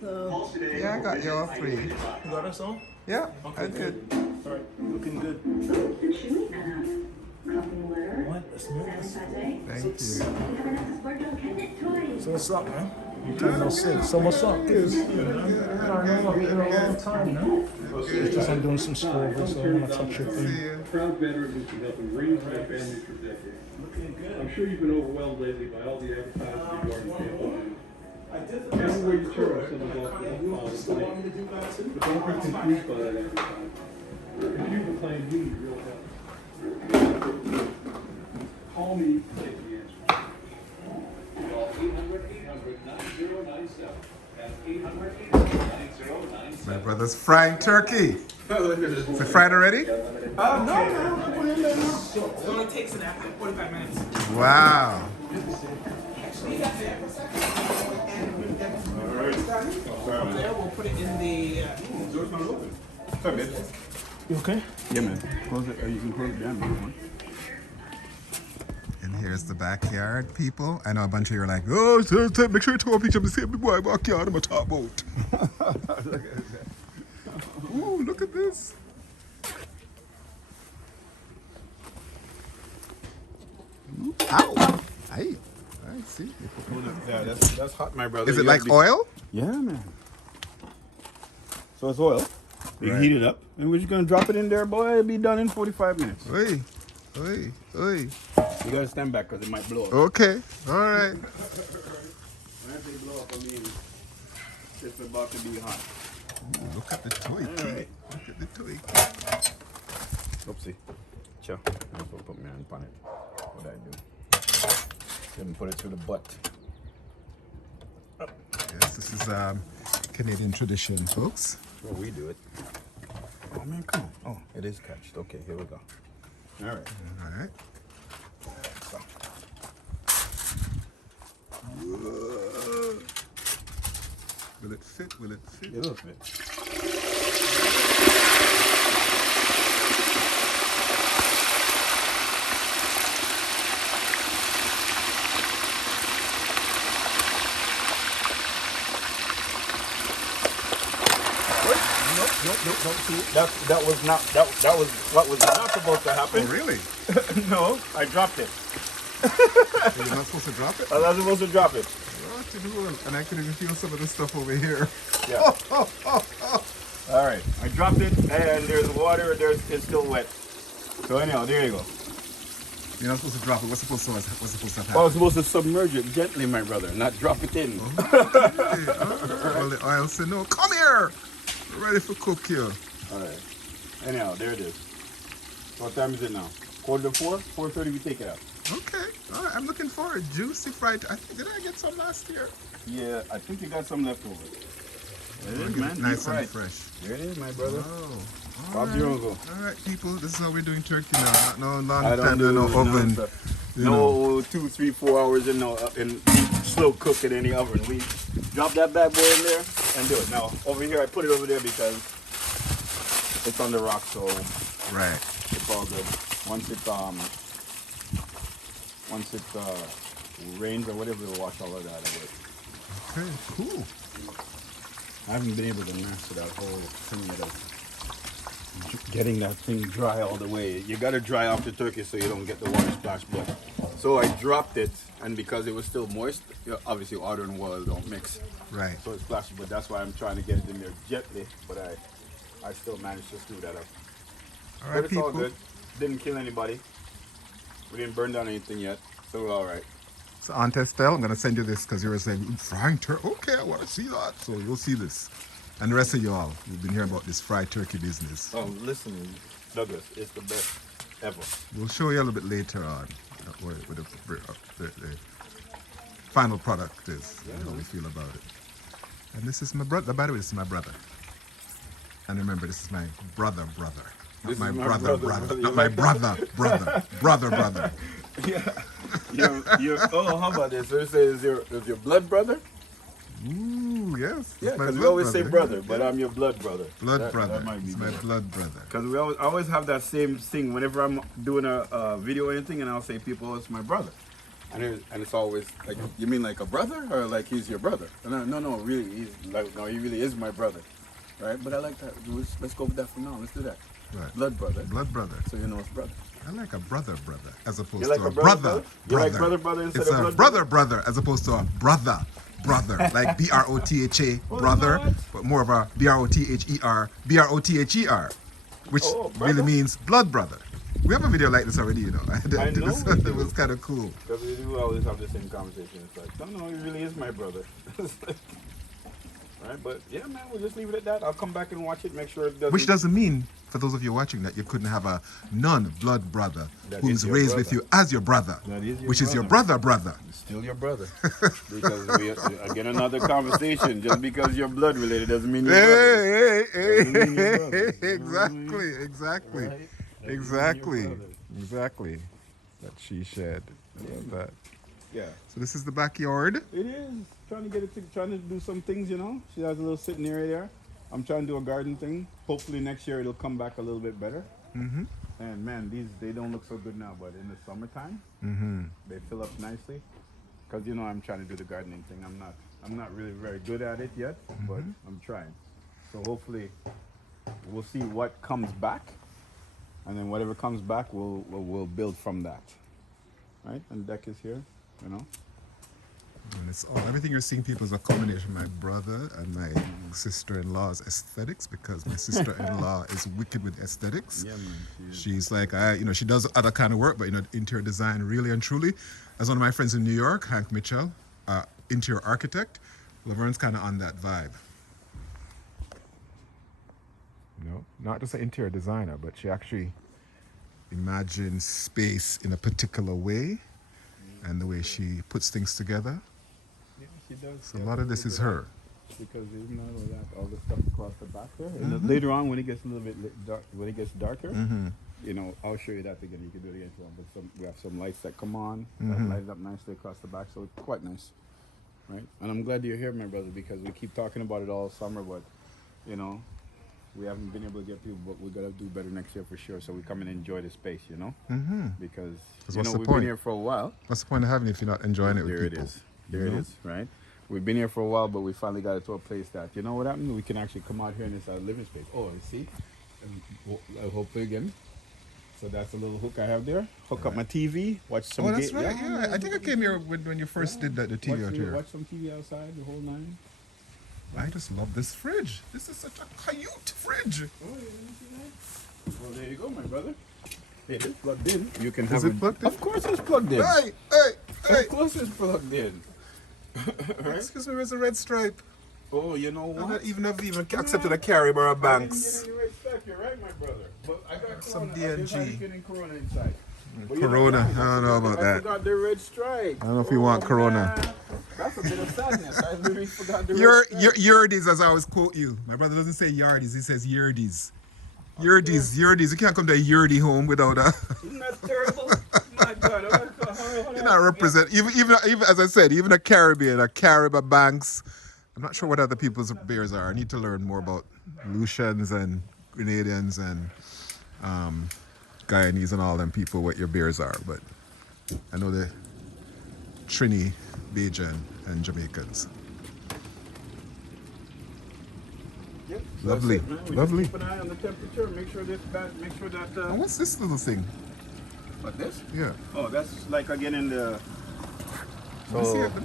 Yeah, I got you all free. You got us all? Yeah, Okay, I did. All right, looking good. What? A smooth? Thank you. So what's up, man? You told no sin. So what's up? Is I know I've been here a long time now. It's just I'm doing some schoolwork, so I want to touch your See thing. you. Proud veterans who've been helping raise their families for decades. I'm sure you've been overwhelmed lately by all the advertising regarding family. Everywhere you turn, someone's offering a policy. But don't be confused by that advertising. If you proclaim you need real help, call me to get the answer. Call 800-800-9097. That's 800-800-9097. My brother's frying turkey. Is it fried already? No. It only takes an after 45 minutes. Wow. There, we'll put it in the. Door's not open. Sorry, babe. You okay? Yeah, man. Close it. Or you can close it down if you want. And here's the backyard, people. I know a bunch of you are like, oh, make sure you take a picture of the same boy backyard I'm a top boat. Ooh, look at this. Ooh, ow. Hey. I see. Yeah, that's hot, my brother. Is it You like gotta be- oil? Yeah, man. So it's oil. You Right. heat it up, and we're just gonna drop it in there, boy. It'll be done in 45 minutes. Oi. Oi. Oi. You gotta stand back because it might blow up. Okay. All right. When I say blow up, I mean it's about to be hot. Ooh, look at the toy. Alright. Look at the toy. Oopsie. Chill. I'm supposed to put me on it. What I do? Didn't put it through the butt. Yes, this is Canadian tradition, folks. Well, we do it. Oh man, come on. Oh, it is catched. Okay, here we go. All right. All right. So. Will it fit? Will it fit? It'll fit. Nope. See, that was not that was what was not supposed to Oh, happen. really? No, I dropped it. So you're not supposed to drop it? I was supposed to drop it. What to do? And I can even feel some of the stuff over here. Yeah. All right, I dropped it, and there's water. It's still wet. So anyhow, there you go. You're not supposed to drop it. What's supposed to I happen? was supposed to submerge it gently, my brother, not drop it in. Okay. All right. Well, the oil said, no, come here. We're ready for cook here. All right. Anyhow, there it is. What time is it now? 3:45? 4:30. We take it out. Okay. All right. I'm looking forward. Juicy fried. Did I get some last year? Yeah, I think you got some left over. There it is, man. Nice Deep and fried. fresh. There it is, my brother. Oh. Bob's your uncle. All right, people. This is how we're doing turkey now. Not no I long don't time, do no oven. You know. No 2, 3, 4 hours in slow cook in any oven. We drop that bad boy in there and do it. Now over here, I put it over there because it's on the rock, so Right. it's all good. Once it rains or whatever, it'll wash all of that away. Okay. Cool. I haven't been able to master that whole thing yet of getting that thing dry all the way. You got to dry off the turkey so you don't get the water splash. But so I dropped it, and because it was still moist, obviously water and oil don't mix, Right. so it splashes. But that's why I'm trying to get it in there gently. But I still managed to screw that up. All But right, it's all people. good. Didn't kill anybody. We didn't burn down anything yet, so we're all right. So Aunt Estelle, I'm gonna send you this because you were saying frying turkey. Okay, I want to see that. So you'll see this, and the rest of y'all, you've been hearing about this fried turkey business. Oh, listen, Douglas, it's the best ever. We'll show you a little bit later on what the final product is and how we feel about it. And this is my brother. By the way, this is my brother. And remember, this is my brother. Not This my is my brother. brother. Not my brother. Yeah. Oh, how about this? So is your blood brother? Ooh, yes. Yeah, it's my because we blood always say brother, but I'm your blood brother. Blood That brother. might be It's my better. blood brother. Because we always have that same thing whenever I'm doing a video or anything, and I'll say people, it's my brother. And it's always like, you mean like a brother or like he's your brother? And no, really, he's like, no, he really is my brother, right? But I like that. Let's go with that for now. Let's do that. Right. Blood brother. Blood brother. So you know it's brother. I like a brother, as opposed You like to a a brother, brother, brother? You like brother instead it's of a blood brother, brother, as opposed to a brother, like B-R-O-T-H-A, brother, what? but more of a B-R-O-T-H-E-R, B-R-O-T-H-E-R, which Oh, really brother. means blood brother. We have a video like this already, you know. I know This we one, do. it was kind of cool. Because we do always have the same conversation. It's like, no, he really is my brother. Right? But yeah, man, we'll just leave it at that. I'll come back and watch it, make sure it doesn't. Which doesn't mean, for those of you watching, that you couldn't have a non-blood brother That who's is your raised with brother. you as your brother, That is your which is your brother. brother. Still your brother. Because we again another conversation. Just because you're blood related doesn't mean you're brother. Doesn't mean you're brother. Exactly. Right? Doesn't mean you're brother. Exactly. That she shed. I love that. Yeah. So this is the backyard. It is. Trying to get it trying to do some things, you know. She has a little sitting area there. I'm trying to do a garden thing. Hopefully next year it'll come back a little bit better. Mm-hmm. And man, they don't look so good now, but in the summertime, Mm-hmm. they fill up nicely. Cause you know I'm trying to do the gardening thing. I'm not really very good at it yet, but I'm trying. So hopefully we'll see what comes back, and then whatever comes back, we'll build from that. Right? And deck is here, you know. And it's all, everything you're seeing, people, is a combination of my brother and my sister-in-law's aesthetics, because my sister-in-law is wicked with aesthetics. Yeah, man. She's like, she does other kind of work, but interior design, really and truly. As one of my friends in New York, Hank Mitchell, interior architect, Laverne's kind of on that vibe. Not just an interior designer, but she actually imagines space in a particular way, and the way she puts things together. Yeah, she does. So a lot of this is her. Because there's not all the stuff across the back there. And then later on, when it gets a little bit dark, when it gets darker, you know, I'll show you that again. You can do it again if you want. But we have some lights that come on, that light up nicely across the back, so it's quite nice, right? And I'm glad you're here, my brother, because we keep talking about it all summer, but you know, we haven't been able to get people. But we're gonna do better next year for sure. So we come and enjoy the space, you know, because you what's know the we've point? been here for a while. What's the point of having it if you're not enjoying it with There people? it is. There it is, right? We've been here for a while, but we finally got it to a place that, you know what happened? We can actually come out here and it's our living space. Oh, you see? And hopefully again. So that's a little hook I have there. Hook up my TV, watch some Oh, that's ga- right. Yeah, I think I came here when you first did the TV out here. Watch some TV outside, the whole nine. I just love this fridge. This is such a cute fridge. Oh, yeah, let me see that. Well, there you go, my brother. It is plugged in. You can Is have it plugged in? Of course it's plugged in. Hey, hey, hey. Of course it's plugged in. Right? Excuse me, where's the red stripe? Oh, you know I'm what? not even accepted a carry bar of banks. You're right, Steph. You're right, my brother. But I got Some Corona. I just DNG. had getting Corona inside. But you know Corona, what? I don't know about I that. forgot the red stripe. I don't know if you want Corona. man. That's a bit of sadness. I really forgot the Your red stripe. Yerdies, as I always quote you. My brother doesn't say yardies, he says yerdies. Yerdies. You can't come to a yerdy home without a. Isn't that terrible? My God. You're not represent even as I said, even a Caribbean, a Caribbean banks. I'm not sure what other people's beers are. I need to learn more about Lucians and Grenadians and Guyanese and all them people what your beers are, but I know the Trini, Bajan, and Jamaicans. Yep. Lovely. That's it, man. We Lovely. Just keep an eye on the temperature. Make sure that. And what's this little thing? What this? Yeah. Oh, that's like again in the. Let me see it. Let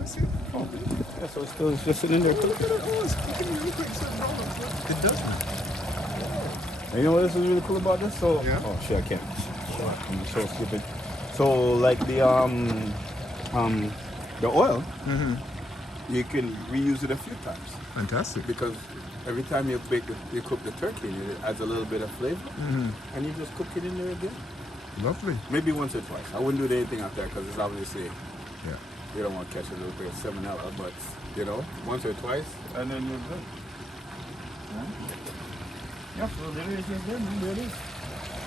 me see it. Oh, yeah, so it's just sitting in there. Look at it. Oh, it's looking really quick. It does now. And you know what this is really cool about this? So Yeah. oh shit, I can't. I'm so stupid. So like the oil, you can reuse it a few times Fantastic. because every time you cook the turkey, it adds a little bit of flavor, and you just cook it in there again. Lovely. Maybe once or twice. I wouldn't do anything out there because it's obviously Yeah. you don't want to catch a little bit of salmonella, but you know, once or twice, and then you're good. Yeah, so there it is, there, man, there it is.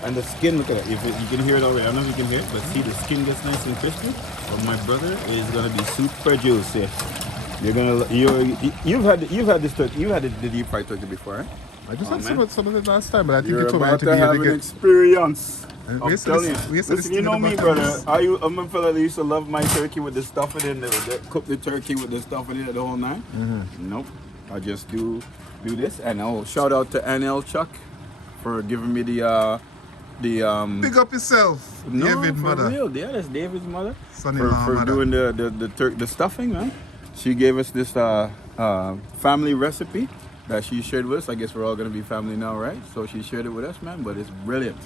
And the skin, look at it. If you can hear it already, I don't know if you can hear it, but see the skin gets nice and crispy. But my brother is gonna be super juicy. You've had this turkey, you've had the deep fried turkey before, eh? I just Oh, had man. some of it last time, but I think You're you told me about to to be here have to an get. experience. And I'm telling you. Listen, you know me, brother. I'm a fella that used to love my turkey with the stuffing in there. Cook the turkey with the stuffing in it the whole night. Nope. I just do this. And shout out to NL Chuck for giving me Big up yourself, no, David for mother, real. Yeah, that's David's mother. son-in-law For mother. doing the stuffing, man. She gave us this family recipe that she shared with us. I guess we're all gonna be family now, right? So she shared it with us, man. But it's brilliant,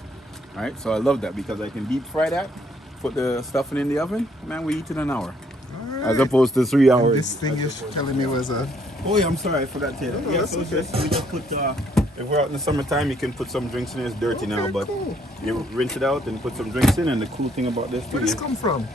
right? So I love that because I can deep fry that, put the stuffing in the oven, man. We eat in an hour, All as right. opposed to 3 hours. This thing you're telling me was a. Oh yeah, I'm sorry, I forgot to tell you that. No, Yeah, that's so it's okay. just, we just put, if we're out in the summertime, you can put some drinks in. It's dirty now, Okay, but cool. you rinse it out and put some drinks in. And the cool thing about this Where too, does is this come from?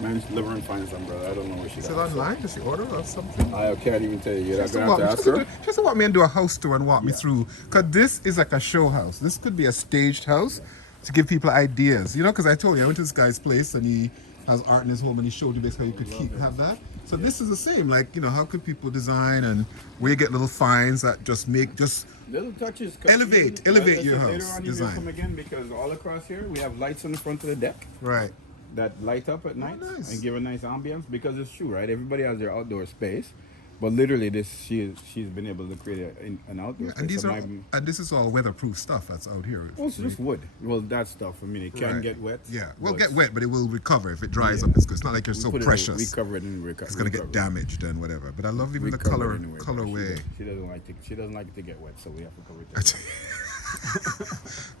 man's liver and find some, brother. I don't know where she Is got it it. online? Does she order or something? I can't even tell you. You're Just gonna have to ask her. Just to walk me into a house tour and walk me Yeah. through, because this is like a show house. This could be a staged house to give people ideas. You know, because I told you I went to this guy's place and he has art in his home and he showed you basically how you could have that. So this is the same. Like, you know, how could people design and where you get little finds that just Little touches. Elevate your Later house on, design. you come again because all across here we have lights on the front of the deck right. that light up at night nice. and give a nice ambience. Because it's true, right? Everybody has their outdoor space, but literally, she's been able to create an outdoor space. And these So are and this is all weatherproof stuff that's out here. well, it's just wood. Well, that stuff. I mean, it can Right. get wet. Yeah, well, but get wet, but it will recover if it dries Yeah. up. It's good. It's not like you're we so put it- precious. we cover it and recover. It's gonna get damaged and whatever. But I love even the colorway. She doesn't like it to get wet, so we have to cover it.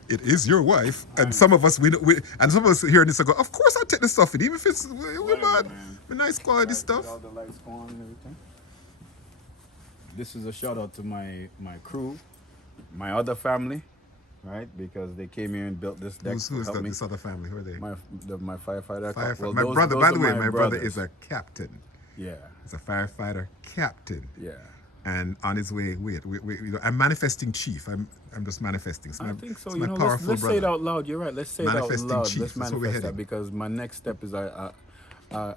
It is your wife, and some of us and some of us hearing this and go, of course I'll take the stuff in, even if it's we bad, man. but nice quality stuff. All the lights go on and everything. This is a shout out to my crew, my other family, right? Because they came here and built this deck. Who's to help that, me. this other family? Who are they? My firefighter. Well, my those- brother, those by are the way, my brother brothers. is a captain. Yeah, He's a firefighter captain. yeah. And on his way, I'm manifesting chief. I'm just manifesting. It's I my, think so. it's You my know, powerful let's say brother. it out loud. You're right. Let's say it out Manifesting loud. chief. Let's That's where we're manifest that heading. because my next step is I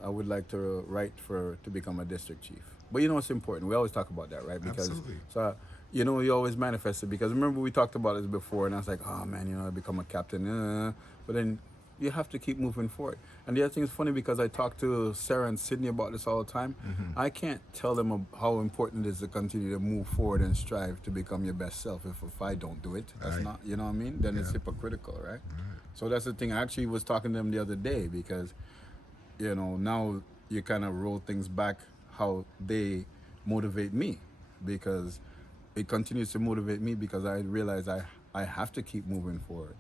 would like to write to become a district chief. But you know what's important? We always talk about that, right? Because Absolutely. so you know you always manifest it because remember we talked about this before and I was like, oh man, you know I become a captain, but then you have to keep moving forward. And the other thing is funny because I talk to Sarah and Sydney about this all the time. Mm-hmm. I can't tell them how important it is to continue to move forward and strive to become your best self. If I don't do it, that's Aye. not, you know what I mean? Then it's hypocritical, right? So that's the thing. I actually was talking to them the other day because, you know, now you kind of roll things back how they motivate me because it continues to motivate me because I realize I have to keep moving forward,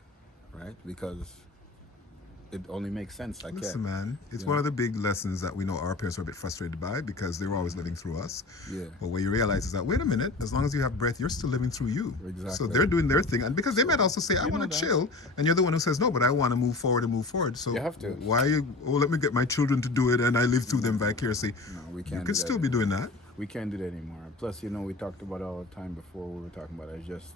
right? Because it only makes sense. I Listen, can't. man, it's Yeah. one of the big lessons that we know our parents were a bit frustrated by because they were always living through us. Yeah. But what you realize is that, wait a minute, as long as you have breath, you're still living through you. So Exactly. they're doing their thing. And because they might also say, I You want know to that. chill. And you're the one who says, no, but I want to move forward and move forward. So You have to. why let me get my children to do it and I live through them vicariously. No, we You can't. could do still that. be doing that. We can't do that anymore. Plus, you know, we talked about all the time before we were talking about it. It's just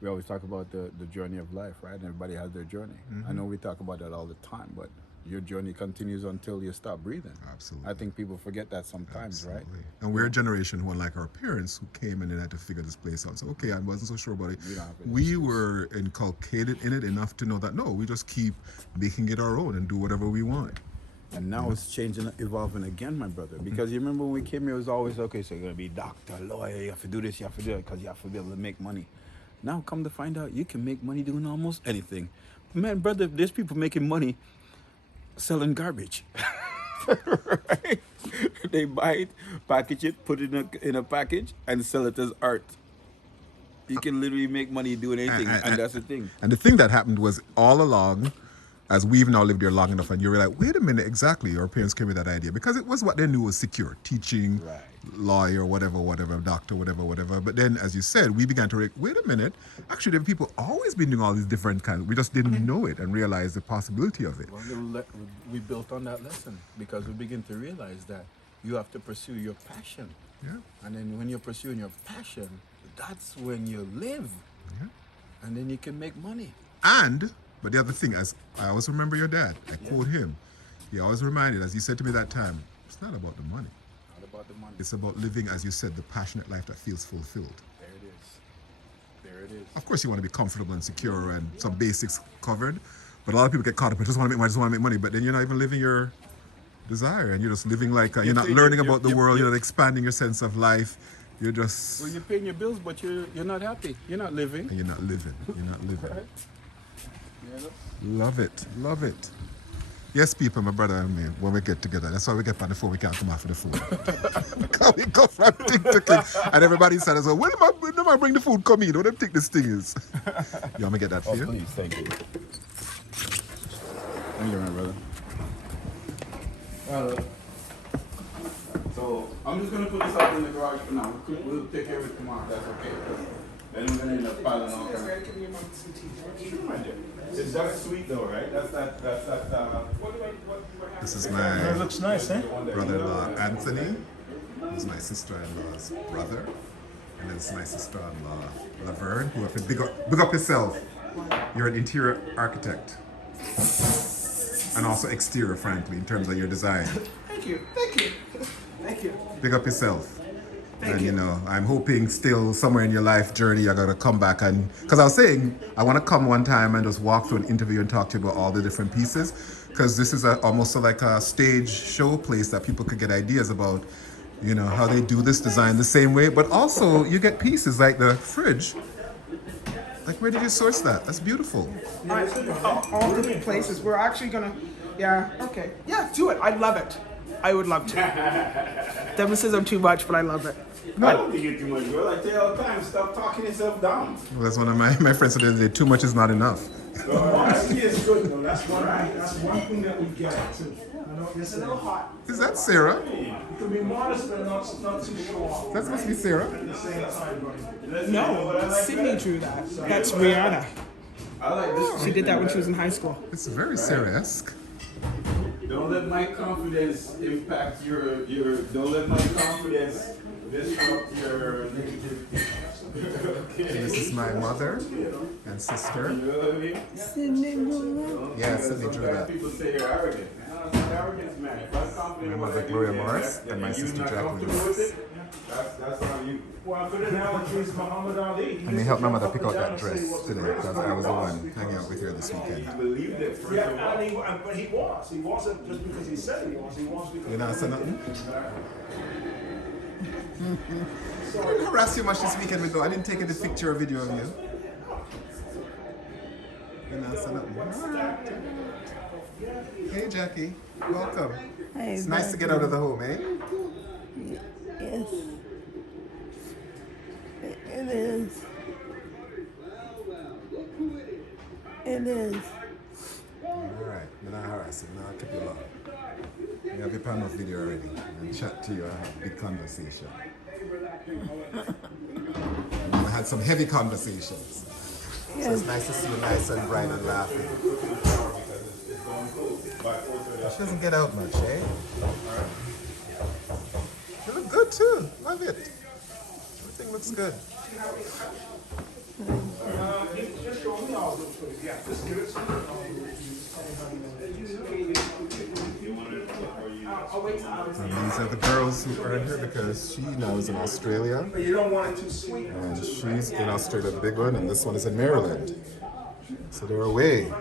we always talk about the journey of life, right? And everybody has their journey. I know we talk about that all the time, but your journey continues until you stop breathing. Absolutely. I think people forget that sometimes, right? Absolutely. And we're a generation who, unlike our parents, who came in and had to figure this place out. So, okay, I wasn't so sure about it. We don't have any We excuse. were inculcated in it enough to know that, no, we just keep making it our own and do whatever we want. And now it's changing, evolving again, my brother. Because you remember when we came here, it was always, okay, so you're going to be doctor, lawyer, you have to do this, you have to do that, because you have to be able to make money. Now, come to find out, you can make money doing almost anything. Man, brother, there's people making money selling garbage. Right? They buy it, package it, put it in a package, and sell it as art. You can literally make money doing anything, and that's the thing. And the thing that happened was all along, as we've now lived here long enough, and you're like, wait a minute, exactly, our parents came with that idea because it was what they knew was secure, teaching, Right. lawyer, whatever, doctor, whatever. But then, as you said, we began to wait a minute, actually, there have people always been doing all these different kinds. We just didn't know it and realize the possibility of it. Well, we built on that lesson because we begin to realize that you have to pursue your passion. Yeah. And then when you're pursuing your passion, that's when you live. Yeah. And then you can make money. But the other thing, as I always remember your dad, I quote him, he always reminded, as he said to me that time, it's not about the money. Not about the money. It's about living, as you said, the passionate life that feels fulfilled. There it is. There it is. Of course, you want to be comfortable and secure and some basics covered. But a lot of people get caught up. I just want to make money. I just want to make money. But then you're not even living your desire, and you're just living like you're not learning about the world. You're not expanding your sense of life. You're just Well, you're paying your bills, but you're not happy. You're not living. and you're not living. You're not living. Yeah. Love it. Love it. Yes, people, my brother and me, when we get together, that's why we get on the phone. We can't come off of the phone. Because we go from thing to thing. And everybody said, so, when am I bring the food come in? What do you think this thing is? You want me to get that for Oh, you? please, thank you. Thank you, my brother. So I'm just gonna put this out in the garage for now. We'll take care of it tomorrow. That's okay. Then we're gonna end up piling off. It's that sweet though, right? That's that. This is It my looks nice, eh? brother-in-law, Anthony. Who's my sister-in-law's brother. And then it's my sister-in-law, Laverne, who have to big up yourself. You're an interior architect. And also exterior, frankly, in terms of your design. Thank you. Thank you. Thank you. Big up yourself. Thank And you. you know, I'm hoping still somewhere in your life journey you're gonna come back and because I was saying I want to come one time and just walk through an interview and talk to you about all the different pieces because this is almost like a stage show place that people could get ideas about, you know, how they do this design the same way, but also you get pieces like the fridge. Like where did you source that? That's beautiful. All the places. We're actually gonna. Yeah. Okay. Yeah. Do it. I love it. I would love to. Devin says I'm too much, but I love it. I don't think you're too much, girl. I tell you all the time, stop talking yourself down. Well, that's one of my friends said the other day, too much is not enough. Honesty is good, though. That's one thing that we get too. I know what you're saying. hot. Is that Sarah? You can be modest, but not too show off. That must be Sarah. At the same time, buddy. No, Sydney drew that. That's Rihanna. I like this. She did that when she was in high school. It's very Sarah-esque. Don't let my confidence impact your. Don't let my confidence disrupt your negative. This is my mother and sister. You know what I mean? Yeah, Sydney drew Sometimes that. people say you're arrogant. No, it's not arrogance, man. If I'm confident in My what mother, I do, Gloria yeah, Morris, that- and my you're sister, not Jacqueline comfortable Morris. with it, That's on you. Well, a good analogy is Muhammad Ali. And they helped my mother pick out that dress today because I was the one hanging out with her this You weekend. believed it first Yeah, of all. but he was. He wasn't just because he said he was. He was because. You know, I said nothing. I didn't harass you much this weekend, though. I didn't take any picture or video of you. You know, I said nothing. Hey, Jackie. Welcome. It's nice to get out of the home, eh? Yes. It is. It is. Alright, I'm not harassing. Now I'll keep you long. We have your panel video already. And chat to you. I have a big conversation. And we had some heavy conversations. So it's nice to see you nice and bright and laughing. She doesn't get out much, eh? You look good too. Love it. Everything looks good. Just show me all those things. Yeah, just give it to me. And these are the girls who earned her because she now is in Australia. You don't want it too sweet. And she's in Australia, the big one, and this one is in Maryland. So they're away.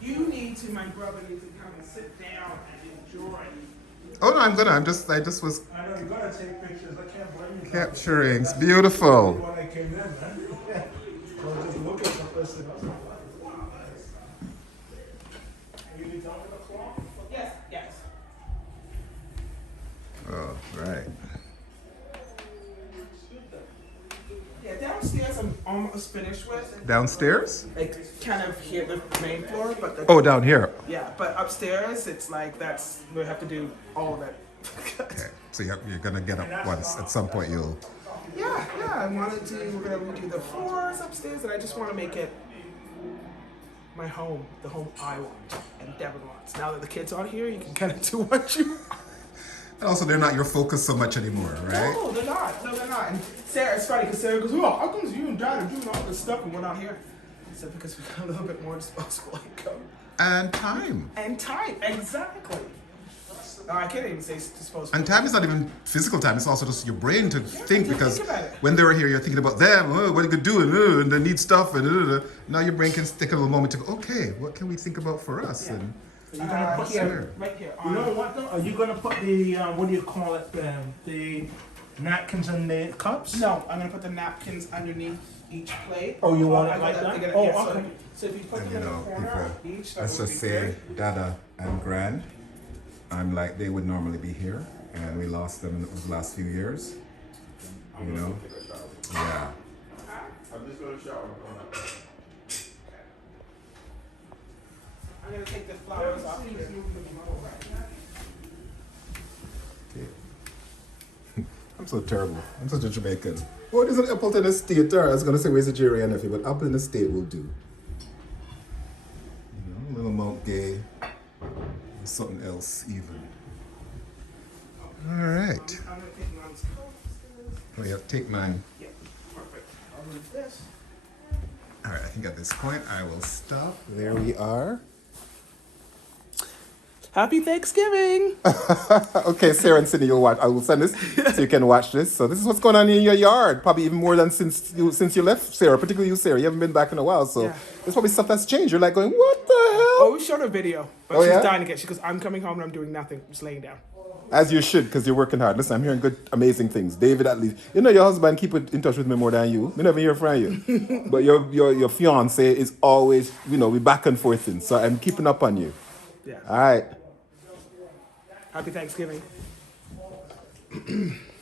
You need to, my brother needs to come and sit down and enjoy. Oh no, I'm gonna. I just was I know you gotta take pictures. I can't blame you. capturing. It's beautiful. When I came in, man. I was just looking at the person. I was like, wow. You need help with the cloth? Yes, yes. Oh, right. Yeah, downstairs I'm almost finished with. Downstairs? Like kind of here the main floor, but the, Oh, down here. yeah, but upstairs it's like we have to do all of it. Okay. So you're gonna get up once. At some point, you'll. Yeah, I wanted to. We're gonna redo the floors upstairs, and I just want to make it my home, the home I want, and Devin wants. Now that the kids aren't here, you can kind of do what you want. And also, they're not your focus so much anymore, right? No, they're not. No, they're not. And Sarah, it's funny because Sarah goes, "Oh, how comes you and Dad are doing all this stuff and we're not here?" I said, "Because we got a little bit more disposable income." and time. And time, exactly. No, I can't even say disposable. And time is not even physical time, it's also just your brain to think, to because think about it. when they're here, you're thinking about them, oh, what are you doing, and they need stuff, and now your brain can take a little moment to go, okay, what can we think about for us? Yeah. And You're gonna put Here, right here. You know what though? Are you gonna put the what do you call it? The napkins and the cups? No, I'm gonna put the napkins underneath each plate. Oh, you want it I like gotta- that? I gotta- Oh, yeah, okay. So if you put And them you in know, the corner of people, each, that let's would just be say good. Dada and Grand, I'm like, they would normally be here, and we lost them in the last few years. You know? Yeah. I'm just gonna shower. I'm gonna take the flowers off here. I'm so terrible. I'm such a Jamaican. What is an Appleton Estate? I was going to say, where's the Jerry and everything, but Appleton Estate will do. You know, little Mount Gay, and something else even. All right. I'm gonna take mine's coat. Oh, yeah, take mine. Yeah, perfect. I'll move this. All right, I think at this point I will stop. There we are. Happy Thanksgiving! Okay, Sarah and Cindy, you'll watch. I will send this so you can watch this. So this is what's going on in your yard. Probably even more than since you left, Sarah. Particularly you, Sarah. You haven't been back in a while, so Yeah. there's probably stuff that's changed. You're like going, what the hell? Oh, we showed her a video, but Oh, she's yeah? dying to get. She goes, I'm coming home and I'm doing nothing, just laying down. As you should, because you're working hard. Listen, I'm hearing good, amazing things. David, at least, you know your husband keep in touch with me more than you. We never hear from you, but your fiance is always, we back and forth in. So I'm keeping up on you. Yeah. All right. Happy Thanksgiving.